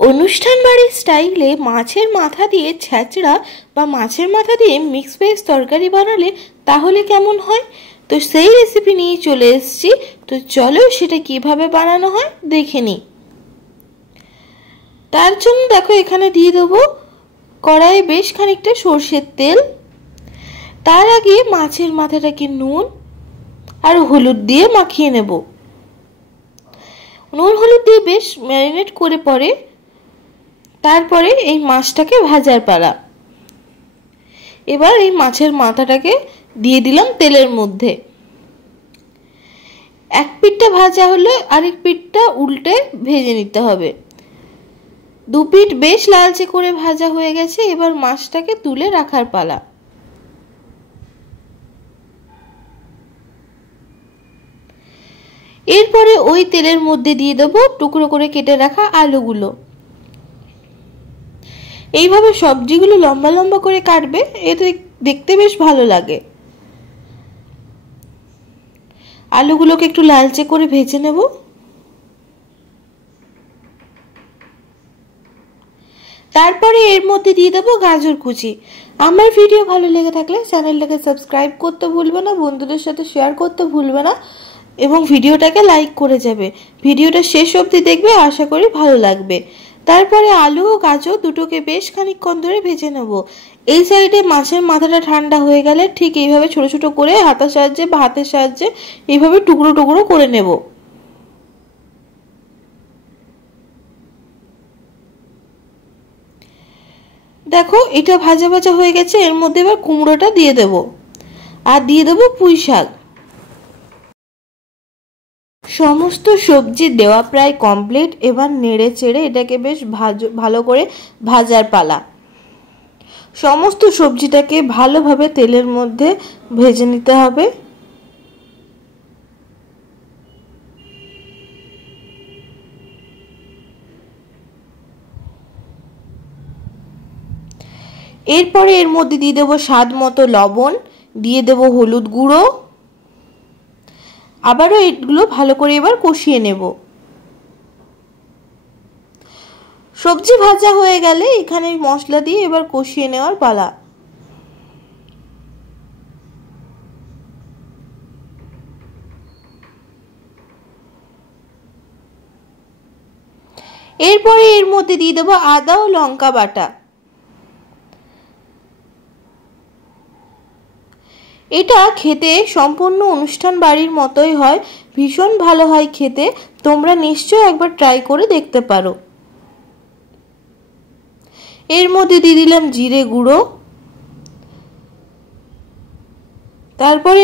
অনুষ্ঠান বাড়ির স্টাইলে মাছের মাথা দিয়ে ছ্যাঁচড়া বা মাছের মাথা দিয়ে মিক্স ভেজ তরকারি বানালে তাহলে কেমন হয়। তো সেই রেসিপি নিয়ে চলে এসেছি। তো চলো সেটা কিভাবে বানানো হয় দেখে নিই। তার জন্য দেখো এখানে দিয়ে দেবো কড়াইয়ে বেশ খানিকটা সর্ষের তেল। তার আগে মাছের মাথাটাকে নুন আর হলুদ দিয়ে মাখিয়ে নেব। নুন হলুদ দিয়ে বেশ ম্যারিনেট করে পরে তারপরে এই মাছটাকে ভাজার পালা। এবার এই মাছের মাথাটাকে দিয়ে দিলাম তেলের মধ্যে। এক পিঠটা ভাজা হলে আরেক পিঠটা উল্টে ভেজে নিতে হবে। দু পিঠ বেশ লালচে করে ভাজা হয়ে গেছে। এবার মাছটাকে তুলে রাখার পালা। এরপরে ওই তেলের মধ্যে দিয়ে দেবো টুকরো করে কেটে রাখা আলুগুলো। এইভাবে সবজিগুলো লম্বা লম্বা করে কাটবে, এতে দেখতে বেশ ভালো লাগে। আলুগুলোকে একটু লালচে করে ভেজে নেব। তারপরে এর মধ্যে দিয়ে দেবো গাজর কুচি। আমার ভিডিও ভালো লেগে থাকলে চ্যানেলটাকে সাবস্ক্রাইব করতে ভুলবে না, বন্ধুদের সাথে শেয়ার করতে ভুলবে না এবং ভিডিওটাকে লাইক করে যাবে। ভিডিওটা শেষ অবধি দেখবে, আশা করি ভালো লাগবে। তারপরে আলু ও গাজর দুটোকে বেশ খানিকক্ষণ ধরে ভেজে নেব। এই সাইডে মাছের মাথাটা ঠান্ডা হয়ে গেলে ঠিক এইভাবে ছোট ছোট করে হাতার সাহায্যে বা হাতের সাহায্যে এইভাবে টুকরো টুকরো করে নেব। দেখো এটা ভাজা ভাজা হয়ে গেছে। এর মধ্যে এবার কুমড়োটা দিয়ে দেব আর দিয়ে দেবো পুঁই শাক। সমস্ত সবজি দেওয়া প্রায় কমপ্লিট। এবার নেড়ে চেড়ে এটাকে বেশ ভালো করে ভাজার পালা। সমস্ত সবজিটাকে ভালোভাবে তেলের মধ্যে ভেজে নিতে হবে। এরপরে এর মধ্যে দিয়ে দেবো স্বাদ মতো লবণ, দিয়ে দেবো হলুদ গুঁড়ো। আবারও এগুলো ভালো করে এবার কষিয়ে নেব। সবজি ভাজা হয়ে গেলে এখানে মশলা দিয়ে এবার কষিয়ে নেওয়ার পালা। এরপরে এর মধ্যে দিয়ে দেবো আদা ও লঙ্কা বাটা। এটা খেতে সম্পূর্ণ অনুষ্ঠান বাড়ির মতোই হয়, ভীষণ ভালো হয় খেতে। তোমরা নিশ্চয়ই একবার ট্রাই করে দেখতে পারো। এর মধ্যে দিয়ে দিলাম জিরে গুঁড়ো। তারপরে